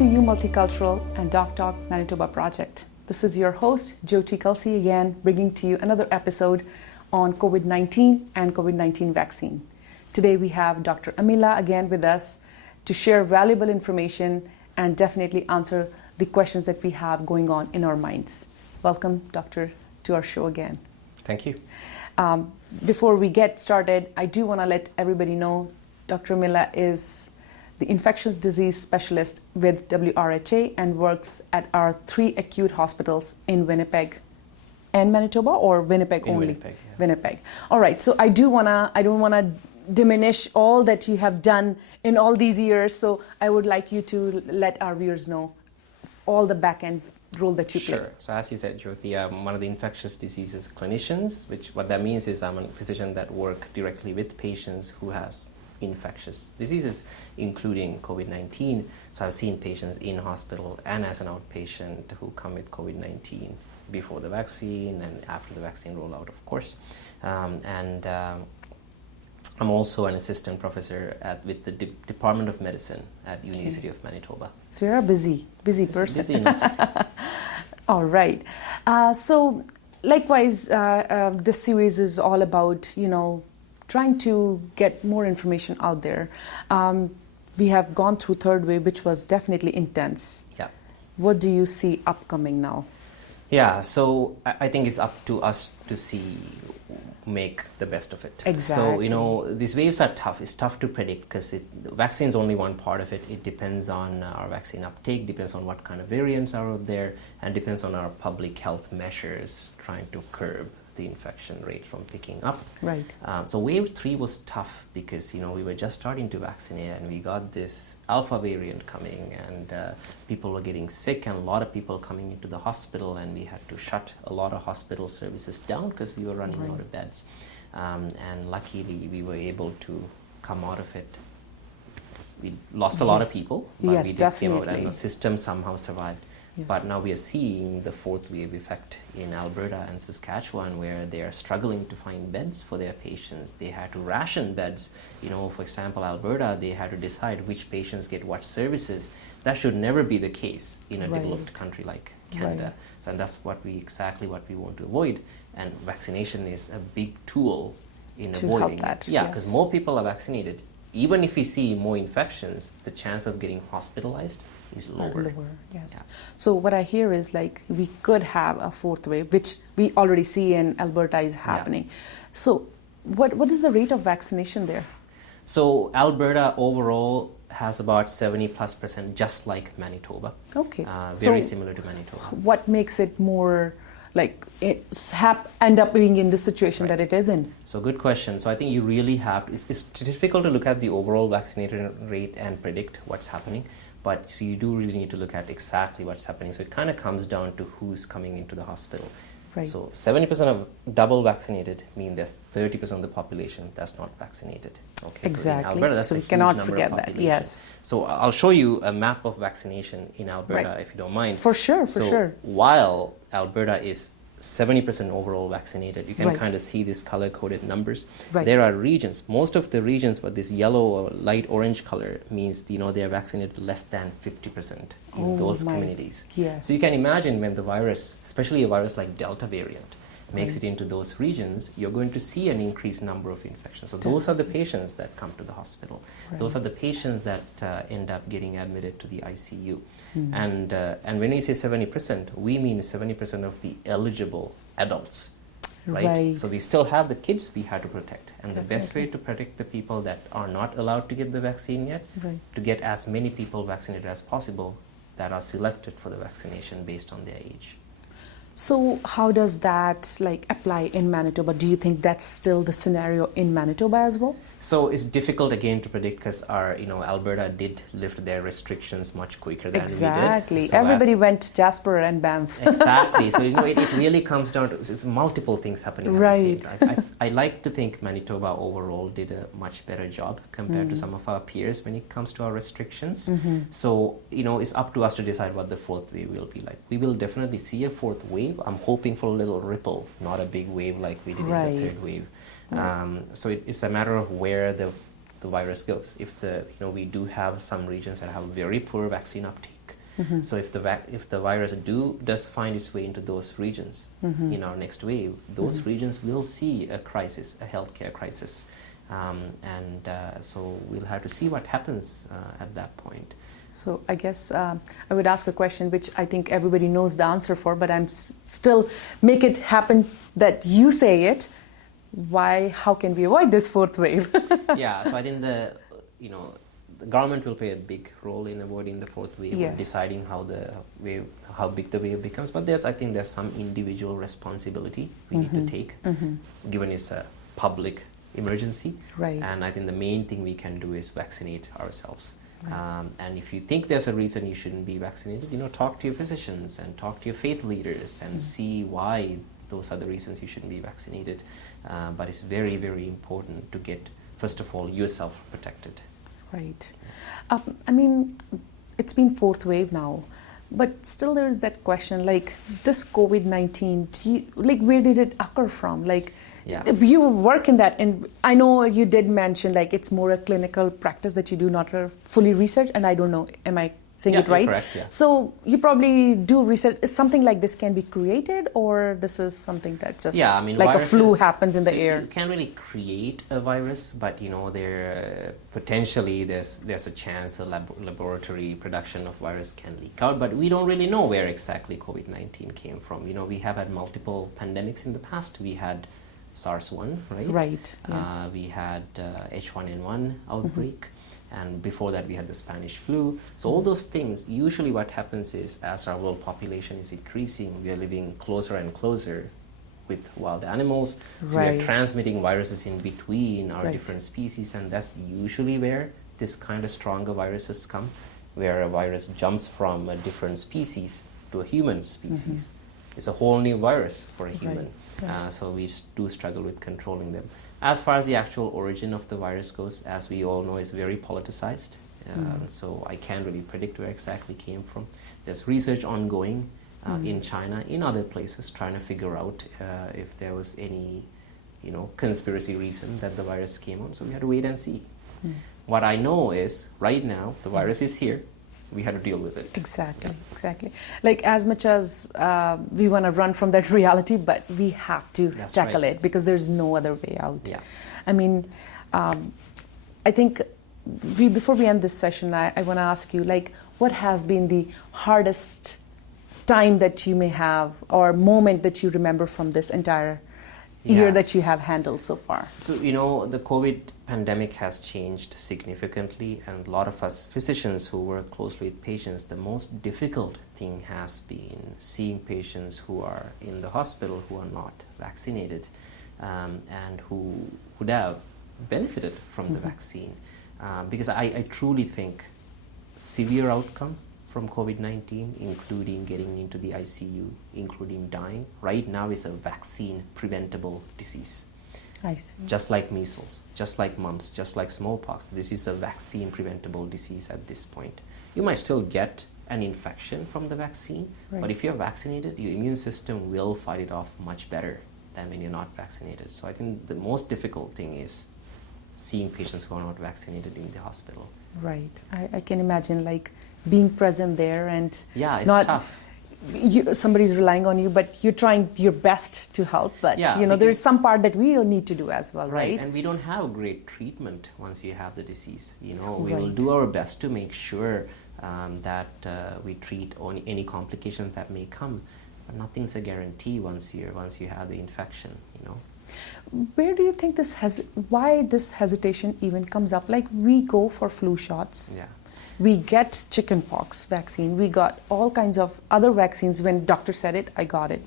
to You Multicultural and Doc Talk Manitoba project. This is your host, Jyoti Kelsey, again bringing to you another episode on COVID-19 and COVID-19 vaccine. Today we have Dr. Amilla again with us to share valuable information and definitely answer the questions that we have going on in our minds. Welcome, Doctor, to our show again. Thank you. Before we get started, I do want to let everybody know Dr. Amilla is the infectious disease specialist with WRHA and works at our 3 acute hospitals in Winnipeg and Manitoba, or Winnipeg in only? Winnipeg, yeah. Winnipeg. All right. So I don't want to diminish all that you have done in all these years. So I would like you to let our viewers know all the back end role that you play. Sure. So as you said, Jyoti, I'm one of the infectious diseases clinicians, which what that means is I'm a physician that work directly with patients who has infectious diseases, including COVID-19. So I've seen patients in hospital and as an outpatient who come with COVID-19 before the vaccine and after the vaccine rollout, of course. I'm also an assistant professor with the Department of Medicine at University of Manitoba. So you're a busy person. Busy enough. All right. So likewise, this series is all about, trying to get more information out there. We have gone through third wave, which was definitely intense. Yeah. What do you see upcoming now? Yeah, so I think it's up to us to make the best of it. Exactly. So, these waves are tough. It's tough to predict because vaccine is only one part of it. It depends on our vaccine uptake, depends on what kind of variants are out there, and depends on our public health measures trying to curb the infection rate from picking up. Right. So wave 3 was tough because, we were just starting to vaccinate and we got this alpha variant coming and people were getting sick and a lot of people coming into the hospital and we had to shut a lot of hospital services down because we were running out of beds. And luckily we were able to come out of it. We lost a lot of people, but yes, we did definitely. came out and the system somehow survived. Yes. But now we are seeing the fourth wave effect in Alberta and Saskatchewan where they are struggling to find beds for their patients. They had to ration beds. For example, Alberta, they had to decide which patients get what services. That should never be the case in a developed country like Canada. Right. So and that's exactly what we want to avoid. And vaccination is a big tool in to avoiding help that. Yeah, because more people are vaccinated. Even if we see more infections, the chance of getting hospitalized is lower. Yes. Yeah. So what I hear is we could have a fourth wave, which we already see in Alberta is happening. Yeah. So what is the rate of vaccination there? So Alberta overall has about 70+%, just like Manitoba. Okay. Very similar to Manitoba. What makes it more end up being in the situation that it is in? So good question. So I think you really have, it's difficult to look at the overall vaccination rate and predict what's happening. But so you do really need to look at exactly what's happening. So it kind of comes down to who's coming into the hospital. Right. So 70% of double vaccinated mean there's 30% of the population that's not vaccinated. Okay. Exactly. So in Alberta, that's so a we huge cannot number forget of that. population. Yes. So I'll show you a map of vaccination in Alberta, if you don't mind. For sure. So while Alberta is 70% overall vaccinated, you can kind of see these color-coded numbers. Right. There are regions, most of the regions, but this yellow or light orange color means they are vaccinated less than 50% in those communities. Yes. So you can imagine when the virus, especially a virus like Delta variant, makes it into those regions, you're going to see an increased number of infections. So those are the patients that come to the hospital. Right. Those are the patients that end up getting admitted to the ICU. And when we say 70%, we mean 70% of the eligible adults, right? So we still have the kids we have to protect. And the best way to protect the people that are not allowed to get the vaccine yet, to get as many people vaccinated as possible that are selected for the vaccination based on their age. So how does that apply in Manitoba? Do you think that's still the scenario in Manitoba as well? So it's difficult again to predict because our, Alberta did lift their restrictions much quicker than we did. Exactly. So everybody went to Jasper and Banff. Exactly. So it really comes down to it's multiple things happening at the same time. I like to think Manitoba overall did a much better job compared to some of our peers when it comes to our restrictions. So it's up to us to decide what the fourth wave will be like. We will definitely see a fourth wave. I'm hoping for a little ripple, not a big wave like we did in the third wave. So it's a matter of where the virus goes. If we do have some regions that have very poor vaccine uptake, So if the virus does find its way into those regions in our next wave, those regions will see a crisis, a healthcare crisis. So we'll have to see what happens at that point. So I guess I would ask a question which I think everybody knows the answer for, but I'm still make it happen that you say it. How can we avoid this fourth wave? Yeah, so I think the government will play a big role in avoiding the fourth wave, yes. deciding how big the wave becomes. But I think there's some individual responsibility we need to take, given it's a public emergency. Right. And I think the main thing we can do is vaccinate ourselves. Right. And if you think there's a reason you shouldn't be vaccinated, talk to your physicians and talk to your faith leaders and see why those are the reasons you shouldn't be vaccinated. But it's very, very important to get, first of all, yourself protected. Right. I mean, it's been fourth wave now, but still there is that question, like this COVID-19, where did it occur from? You work in that, and I know you did mention it's more a clinical practice that you do, not a fully research, and I don't know, am I saying it right? Correct, yeah. So you probably do research. Is something like this can be created, or this is something that just like a flu happens in the air? You can't really create a virus, but there potentially there's a chance a laboratory production of virus can leak out. But we don't really know where exactly COVID-19 came from. We have had multiple pandemics in the past. We had SARS-1, right? Right. Yeah. We had H1N1 outbreak. And before that, we had the Spanish flu. So all those things, usually what happens is as our world population is increasing, we are living closer and closer with wild animals. So we are transmitting viruses in between our different species. And that's usually where this kind of stronger viruses come, where a virus jumps from a different species to a human species. It's a whole new virus for a human. So we do struggle with controlling them. As far as the actual origin of the virus goes, as we all know, is very politicized. So I can't really predict where exactly it came from. There's research ongoing in China, in other places, trying to figure out if there was any, conspiracy reason that the virus came on. So we had to wait and see. What I know is, right now, the virus is here. We had to deal with it. Exactly. As much as we want to run from that reality, but we have to tackle it because there's no other way out. Yeah. I mean, I think before we end this session, I want to ask you, what has been the hardest time that you may have or moment that you remember from this entire year that you have handled so far? So, the COVID pandemic has changed significantly, and a lot of us physicians who work closely with patients, the most difficult thing has been seeing patients who are in the hospital who are not vaccinated and who would have benefited from the vaccine. Because I truly think severe outcome from COVID-19, including getting into the ICU, including dying, right now is a vaccine preventable disease. I see. Just like measles, just like mumps, just like smallpox. This is a vaccine preventable disease at this point. You might still get an infection from the vaccine, but if you're vaccinated, your immune system will fight it off much better than when you're not vaccinated. So I think the most difficult thing is seeing patients who are not vaccinated in the hospital. Right. I can imagine being present there and it's not tough. Somebody's relying on you, but you're trying your best to help. But there's some part that we all need to do as well, right? And we don't have great treatment once you have the disease. We will do our best to make sure that we treat any complications that may come, but nothing's a guarantee once you have the infection. Where do you think why this hesitation even comes up? We go for flu shots. Yeah. We get chickenpox vaccine. We got all kinds of other vaccines. When doctor said it, I got it.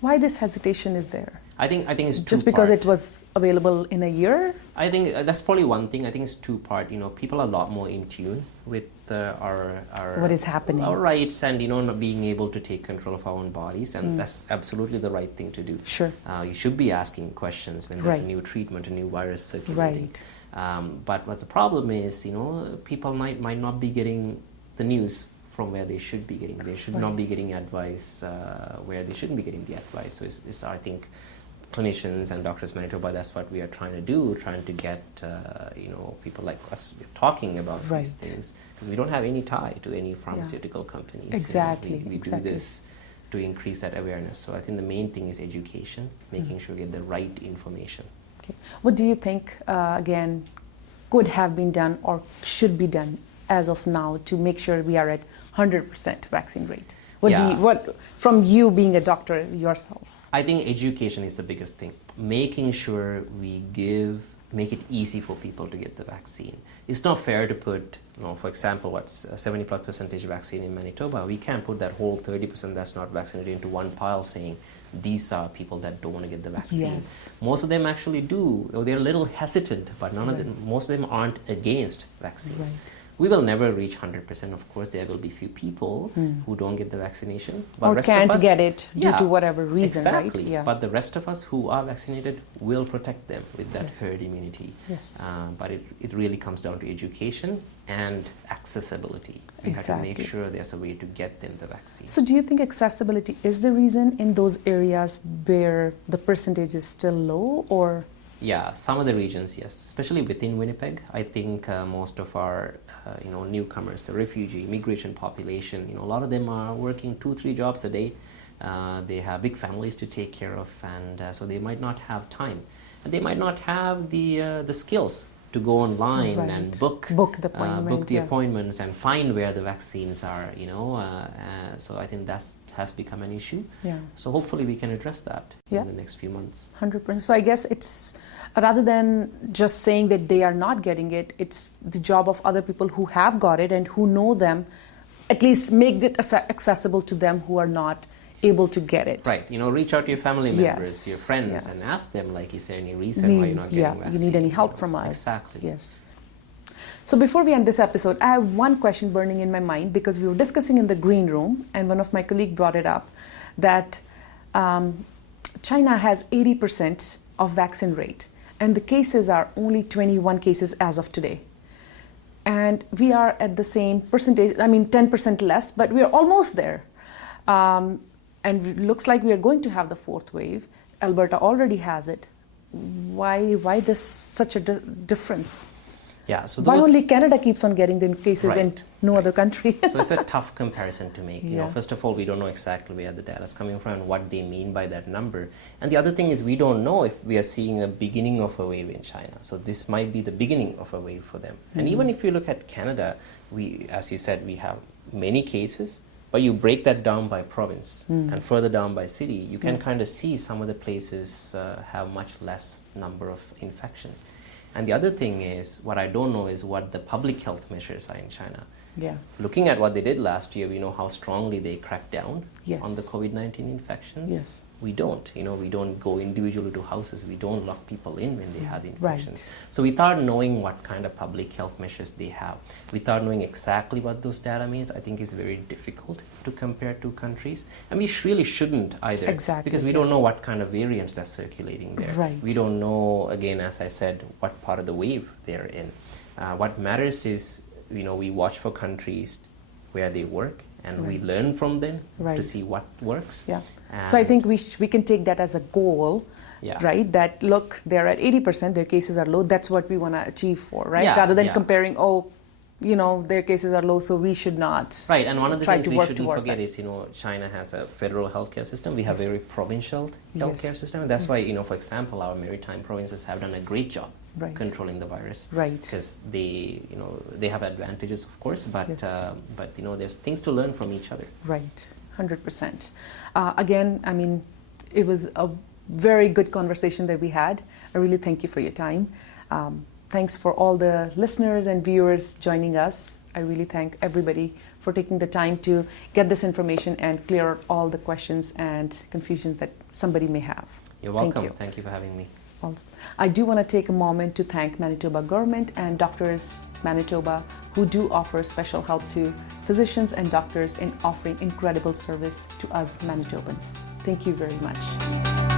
Why this hesitation is there? I think it's just because it was available in a year. I think that's probably one thing. I think it's two-part. People are a lot more in tune with our what is happening, our rights, and not being able to take control of our own bodies, and that's absolutely the right thing to do. Sure. You should be asking questions when there's a new treatment, a new virus circulating. But what the problem is, people might not be getting the news from where they should be getting. They should not be getting advice where they shouldn't be getting the advice. So it's I think clinicians and Doctors Manitoba, that's what we are trying to do, trying to get people like us talking about these things, because we don't have any tie to any pharmaceutical companies. Exactly. We do this to increase that awareness. So I think the main thing is education, making sure we get the right information. Okay. What do you think, again, could have been done or should be done as of now to make sure we are at 100% vaccine rate? What from you being a doctor yourself? I think education is the biggest thing. Making sure we make it easy for people to get the vaccine. It's not fair to put, for example, what's 70+% vaccine in Manitoba. We can't put that whole 30% that's not vaccinated into one pile saying these are people that don't want to get the vaccine. Yes. Most of them actually do. They're a little hesitant, but most of them aren't against vaccines. Right. We will never reach 100%. Of course, there will be few people who don't get the vaccination. But or can't get it due to whatever reason, exactly. right? Yeah. But the rest of us who are vaccinated will protect them with that herd immunity. Yes. But it really comes down to education and accessibility. We have to make sure there's a way to get them the vaccine. So do you think accessibility is the reason in those areas where the percentage is still low, or? Yeah, some of the regions, yes. Especially within Winnipeg, I think most of our newcomers, the refugee, immigration population, a lot of them are working 2-3 jobs a day. They have big families to take care of, and so they might not have time. And they might not have the skills to go online and book the appointments and find where the vaccines are, so I think that has become an issue. Yeah. So hopefully we can address that in the next few months. 100%. So I guess it's, rather than just saying that they are not getting it, it's the job of other people who have got it and who know them, at least make it accessible to them who are not able to get it. Right. Reach out to your family members, your friends, and ask them, like, is there any reason why you're not getting vaccine? You need any help from us. Exactly. Yes. So before we end this episode, I have one question burning in my mind, because we were discussing in the green room and one of my colleagues brought it up, that China has 80% of vaccine rate and the cases are only 21 cases as of today. And we are at the same percentage, 10% less, but we are almost there. And it looks like we are going to have the fourth wave. Alberta already has it. Why this such a difference? Yeah, so why only Canada keeps on getting the cases and no other country? So it's a tough comparison to make. First of all, we don't know exactly where the data is coming from and what they mean by that number. And the other thing is, we don't know if we are seeing a beginning of a wave in China. So this might be the beginning of a wave for them. And even if you look at Canada, we, as you said, we have many cases, but you break that down by province and further down by city, you can kind of see some of the places have much less number of infections. And the other thing is, what I don't know is what the public health measures are in China. Yeah. Looking at what they did last year, we know how strongly they cracked down on the COVID-19 infections. Yes. We don't. We don't go individually to houses. We don't lock people in when they have the infections. So without knowing what kind of public health measures they have, without knowing exactly what those data means, I think it's very difficult to compare two countries. And we really shouldn't either. Exactly. Because we don't know what kind of variants that's circulating there. Right. We don't know, again, as I said, what part of the wave they're in. What matters is, we watch for countries where they work, and we learn from them to see what works. Yeah. So I think we can take that as a goal, right? That, look, they're at 80%, their cases are low, that's what we want to achieve for, right? Yeah, rather than comparing, their cases are low, so we should not. Right, and one of the things we shouldn't forget is, China has a federal healthcare system. We have a very provincial healthcare system. And that's why, for example, our maritime provinces have done a great job controlling the virus. Right. Because they have advantages, of course, but there's things to learn from each other. Right, 100%. Again, it was a very good conversation that we had. I really thank you for your time. Thanks for all the listeners and viewers joining us. I really thank everybody for taking the time to get this information and clear out all the questions and confusions that somebody may have. You're welcome. Thank you for having me. I do want to take a moment to thank Manitoba government and Doctors Manitoba, who do offer special help to physicians and doctors in offering incredible service to us Manitobans. Thank you very much.